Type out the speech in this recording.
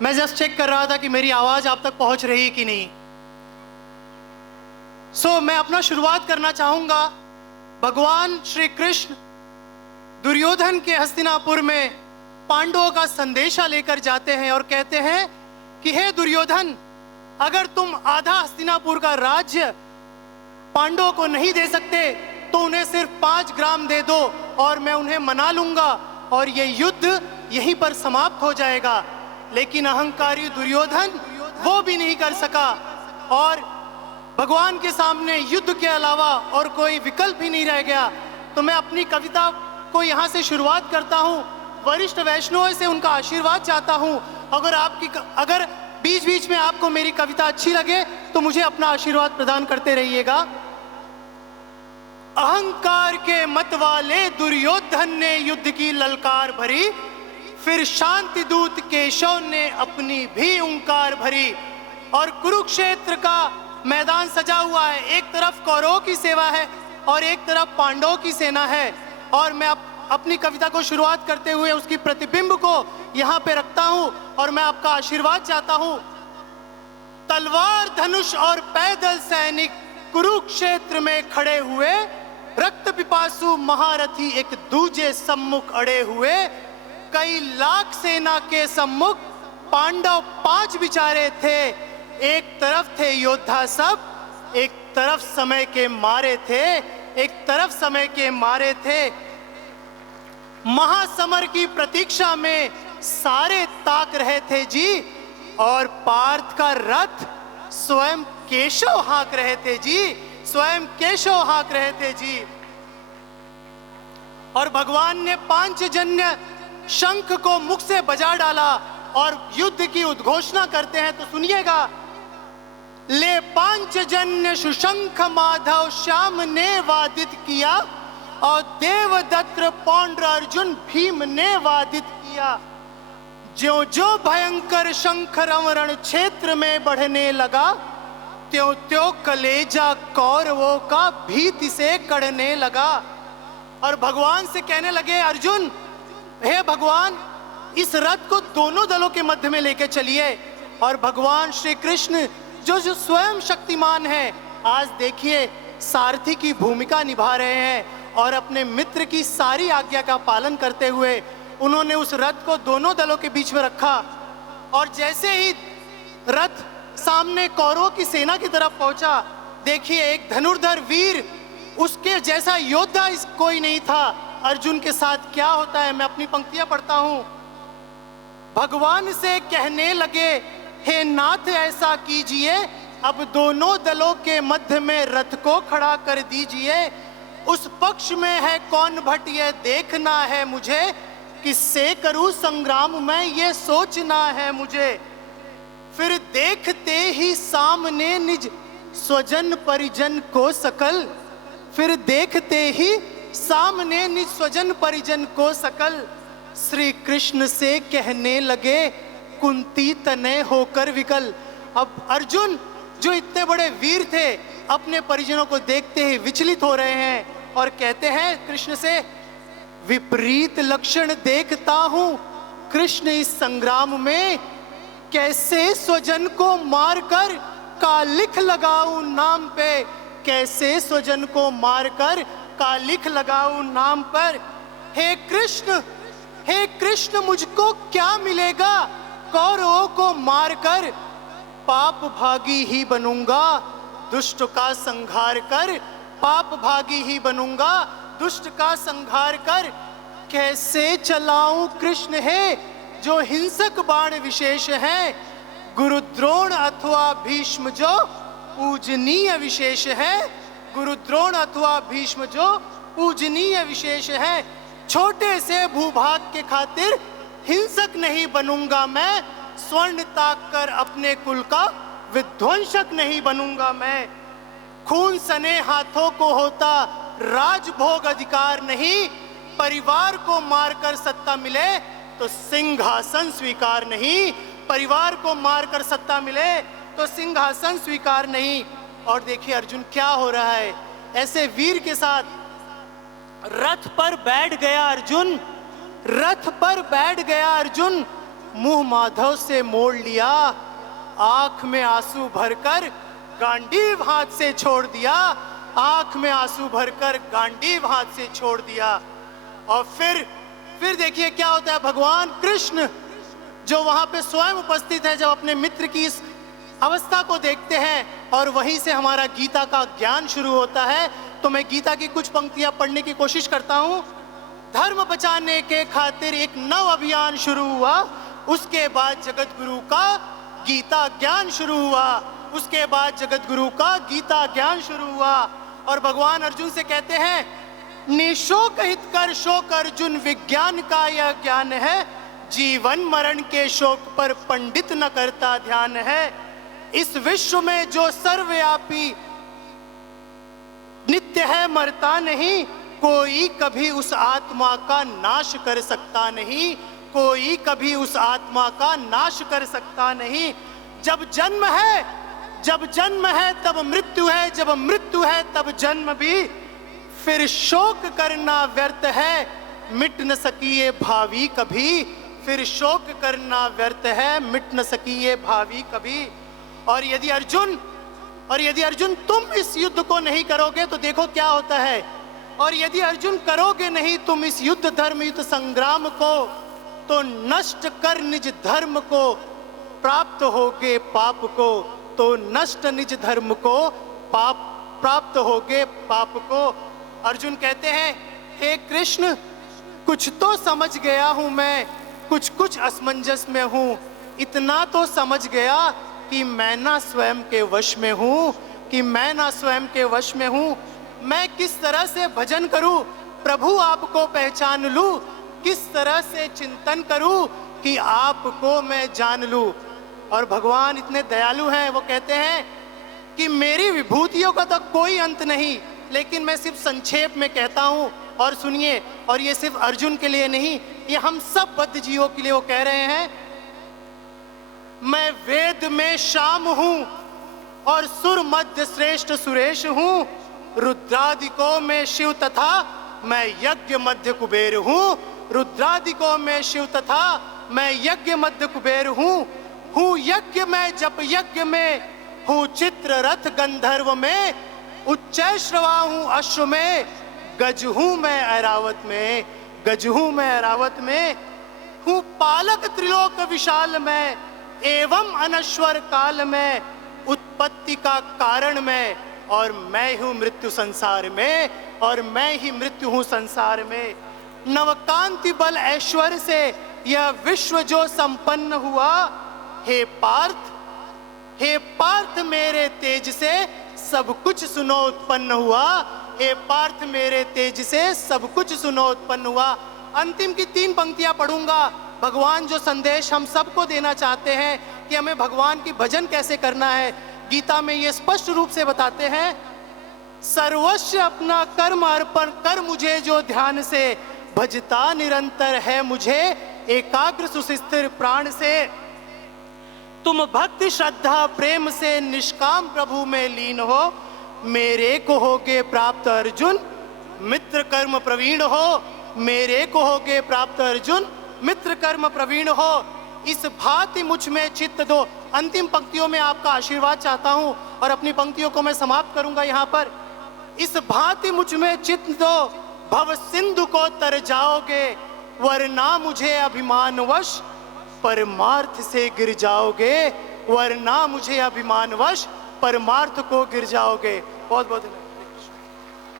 मैं just check कर रहा था कि मेरी आवाज आप तक पहुंच रही कि नहीं। मैं अपना शुरुआत करना चाहूंगा। भगवान श्री कृष्ण दुर्योधन के हस्तिनापुर में पांडवों का संदेशा लेकर जाते हैं और कहते हैं कि हे दुर्योधन, अगर तुम आधा हस्तिनापुर का राज्य पांडवों को नहीं दे सकते तो उन्हें सिर्फ 5 ग्राम दे दो और मैं उन्हें मना लूंगा और ये युद्ध यहीं पर समाप्त हो जाएगा। लेकिन अहंकारी दुर्योधन वो भी नहीं कर सका और भगवान के सामने युद्ध के अलावा और कोई विकल्प ही नहीं रह गया। तो मैं अपनी कविता को यहाँ से शुरुआत करता हूँ। वरिष्ठ वैष्णवों से उनका आशीर्वाद चाहता हूँ। अगर बीच बीच में आपको मेरी कविता अच्छी लगे तो मुझे अपना आशीर्वाद प्रदान करते रहिएगा। अहंकार के मत वाले दुर्योधन ने युद्ध की ललकार भरी, फिर शांति दूत केशव ने अपनी भी ओंकार भरी। और कुरुक्षेत्र का मैदान सजा हुआ है, एक तरफ कौरवों की सेवा है और एक तरफ पांडवों की सेना है। और मैं अपनी कविता को शुरुआत करते हुए उसकी प्रतिबिंब को यहाँ पे रखता हूँ और मैं आपका आशीर्वाद चाहता हूँ। तलवार धनुष और पैदल सैनिक कुरुक्षेत्र में खड़े हुए, रक्त पिपासु महारथी एक दूजे सम्मुख अड़े हुए। कई लाख सेना के सम्मुख पांडव 5 बिचारे थे। एक तरफ थे योद्धा सब, एक तरफ समय के मारे थे, एक तरफ समय के मारे थे। महासमर की प्रतीक्षा में सारे ताक रहे थे जी, और पार्थ का रथ स्वयं केशव हाँक रहे थे जी, स्वयं केशव हाँक रहे थे जी। और भगवान ने पांचजन्य शंख को मुख से बजा डाला और युद्ध की उद्घोषणा करते हैं। तो सुनिएगा, ले पांचजन्य सुशंख माधव श्याम ने वादित किया, और देवदत्त पौंड्र अर्जुन भीम ने वादित किया। ज्यों ज्यों भयंकर शंख रण क्षेत्र में बढ़ने लगा, त्यों त्यों कलेजा कौरवों का भीति से कड़ने लगा। और भगवान से कहने लगे, अर्जुन, हे भगवान, इस रथ को दोनों दलों के मध्य में लेके चलिए। और भगवान श्री कृष्ण जो स्वयं शक्तिमान है, आज देखिए सारथी की भूमिका निभा रहे हैं और अपने मित्र की सारी आज्ञा का पालन करते हुए उन्होंने उस रथ को दोनों दलों के बीच में रखा। और जैसे ही रथ सामने कौरवों की सेना की तरफ पहुंचा, देखिए एक धनुर्धर वीर, उसके जैसा योद्धा कोई नहीं था। अर्जुन के साथ क्या होता है, मैं अपनी पंक्तियां पढ़ता हूं। भगवान से कहने लगे, हे नाथ ऐसा कीजिए, अब दोनों दलों के मध्य में रथ को खड़ा कर दीजिए। उस पक्ष में है कौन भट ये देखना है मुझे, किससे करूं संग्राम में ये सोचना है मुझे। फिर देखते ही सामने निज स्वजन परिजन को सकल, फिर देखते ही सामने निज स्वजन परिजन को सकल। श्री कृष्ण से कहने लगे, कुंती तनय होकर विकल। अब अर्जुन जो इतने बड़े वीर थे, अपने परिजनों को देखते ही विचलित हो रहे हैं और कहते हैं कृष्ण से, विपरीत लक्षण देखता हूं कृष्ण इस संग्राम में, कैसे स्वजन को मारकर कालिख लगाऊं नाम पे, कैसे स्वजन को मारकर कालिख लगाऊं नाम पर। हे कृष्ण मुझको क्या मिलेगा, कौरवों को मारकर पाप भागी ही बनूंगा, दुष्ट का संहार कर पाप भागी ही बनूंगा, दुष्ट का संहार कर। कैसे चलाऊं कृष्ण है जो हिंसक बाण विशेष है, गुरु द्रोण अथवा भीष्म जो पूजनीय विशेष है, गुरु द्रोण अथवा भीष्म जो पूजनीय विशेष है। छोटे से भूभाग के खातिर हिंसक नहीं बनूंगा मैं, स्वर्ण ताक कर अपने कुल का विध्वंसक नहीं बनूंगा मैं। खून सने हाथों को होता राजभोग अधिकार नहीं, परिवार को मारकर सत्ता मिले तो सिंहासन स्वीकार नहीं, परिवार को मारकर सत्ता मिले तो सिंहासन स्वीकार नहीं। और देखिए अर्जुन क्या हो रहा है, ऐसे वीर के साथ रथ पर बैठ गया अर्जुन, रथ पर बैठ गया अर्जुन। मुंह माधव से मोड़ लिया, आंख में आंसू भरकर गांडीव हाथ से छोड़ दिया, आंख में आंसू भरकर गांडीव हाथ से छोड़ दिया। और फिर देखिए क्या होता है, भगवान कृष्ण जो वहां पे स्वयं उपस्थित है, जब अपने मित्र की इस अवस्था को देखते हैं और वहीं से हमारा गीता का ज्ञान शुरू होता है। तो मैं गीता की कुछ पंक्तियां पढ़ने की कोशिश करता हूं। धर्म बचाने के खातिर एक नव अभियान शुरू हुआ, उसके बाद जगत गुरु का गीता ज्ञान शुरू हुआ, उसके बाद जगत गुरु का गीता ज्ञान शुरू हुआ। और भगवान अर्जुन से कहते हैं, निशोक हितकर शोक अर्जुन, विज्ञान का यह ज्ञान है, जीवन मरण के शोक पर पंडित न करता ध्यान है। इस विश्व में जो सर्वव्यापी नित्य है, मरता नहीं, कोई कभी उस आत्मा का नाश कर सकता नहीं, कोई कभी उस आत्मा का नाश कर सकता नहीं। जब जन्म है तब मृत्यु है, जब मृत्यु है तब जन्म भी, फिर शोक करना व्यर्थ है, मिट न सकी ये भावी कभी, फिर शोक करना व्यर्थ है, मिट न सकी ये भावी कभी। और यदि अर्जुन तुम इस युद्ध को नहीं करोगे तो देखो क्या होता है, और यदि अर्जुन करोगे नहीं तुम इस युद्ध धर्म युद्ध संग्राम को, तो नष्ट कर निज धर्म को, प्राप्त होगे पाप को, तो नष्ट निज धर्म को, पाप प्राप्त होगे पाप को। अर्जुन कहते हैं, हे कृष्ण, कुछ तो समझ गया हूं मैं, कुछ असमंजस में हूं, इतना तो समझ गया कि मैं ना स्वयं के वश में हूं, मैं किस तरह से भजन करूं, प्रभु आपको पहचान लूं, किस तरह से चिंतन करूं कि आपको मैं जान लूं। और भगवान इतने दयालु हैं, वो कहते हैं कि मेरी विभूतियों का तो कोई अंत नहीं, लेकिन मैं सिर्फ संक्षेप में कहता हूं और सुनिए। और ये सिर्फ अर्जुन के लिए नहीं, ये हम सब बद्ध जीवों के लिए वो कह रहे हैं, मैं वेद में श्याम हूं और सुर मध्य श्रेष्ठ सुरेश हूं, रुद्रादिकों में शिव तथा मैं यज्ञ मध्य कुबेर हूं, रुद्रादिकों में शिव तथा मैं यज्ञ मध्य कुबेर हूं यज्ञ में, जप यज्ञ में हूं, चित्र रथ गंधर्व में, उच्चै श्रवा हूं अश्व में, गज हूं मैं ऐरावत में, हूं पालक त्रिलोक विशाल में, एवं अनश्वर काल में, उत्पत्ति का कारण में, और मैं हूं मृत्यु संसार में, और मैं ही मृत्यु हूं संसार में। नवकांति बल ऐश्वर्य से यह विश्व जो संपन्न हुआ, हे पार्थ मेरे तेज से सब कुछ सुनो उत्पन्न हुआ, हे पार्थ मेरे तेज से सब कुछ सुनो उत्पन्न हुआ। अंतिम की 3 पंक्तियां पढ़ूंगा। भगवान जो संदेश हम सबको देना चाहते हैं कि हमें भगवान की भजन कैसे करना है, गीता में ये स्पष्ट रूप से बताते हैं, सर्वस्व अपना कर्म अर्पण कर मुझे जो ध्यान से, भजता निरंतर है मुझे एकाग्र सुस्थिर प्राण से, तुम भक्ति श्रद्धा प्रेम से निष्काम प्रभु में लीन हो, मेरे को होगे प्राप्त अर्जुन मित्र कर्म प्रवीण हो, मेरे को होगे प्राप्त अर्जुन मित्र कर्म प्रवीण हो, इस भांति मुझ में चित्त दो। अंतिम पंक्तियों में आपका आशीर्वाद चाहता हूं और अपनी पंक्तियों को मैं समाप्त करूंगा यहां पर। इस भांति मुझ में चित्त दो, भव सिंधु को तर जाओगे, वरना मुझे अभिमानवश परमार्थ से गिर जाओगे, वरना मुझे अभिमानवश परमार्थ को गिर जाओगे। बहुत बहुत धन्यवाद।